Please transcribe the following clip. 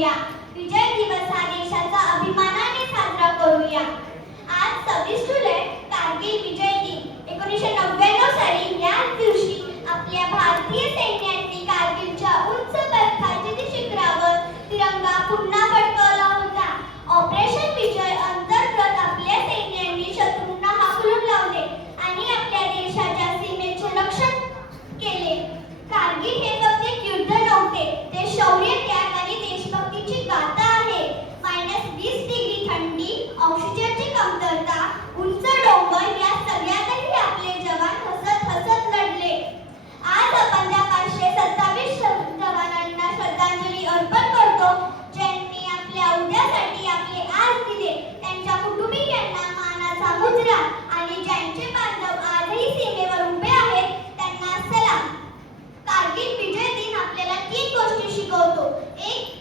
करूया. विजय दिवस हा देशाचा अभिमानाने साजरा करूया. आज 26 जुलै कारगिल विजय दिन. 1999 साली याच दिवशी आपल्या भारतीय सैन्याने कारगिलच्या उंच बर्फाच्छादित शिखरावर तिरंगा पुन्हा फडकवला होता. ऑपरेशन विजय अंतर्गत आपल्या सैन्याने शत्रूंना हाकलून लावले आणि आपल्या देशाच्या सीमेचे रक्षण केले. कारगिल हे फक्त एक युद्ध नव्हते, ते शौर्य, त्याग आणि देशभक्तीची गाथा आहे. -20 डिग्री थंडी, ऑक्सिजनची कमतरता, उंच डोंगर या सगळ्यातही आपले जवान हसत हसत लढले. आज आपण त्या 527 जवानांना श्रद्धांजली अर्पण करतो, ज्यांनी आपल्या उद्यासाठी आपले आज दिले. त्यांच्या कुटुंबियांना मानाचा मुजरा आणि ज्यांचे बांधव आजही सीमेवर उभे आहेत त्यांना सलाम. कारगिल विजय दिन आपल्याला 3 गोष्टी शिकवतो. 1.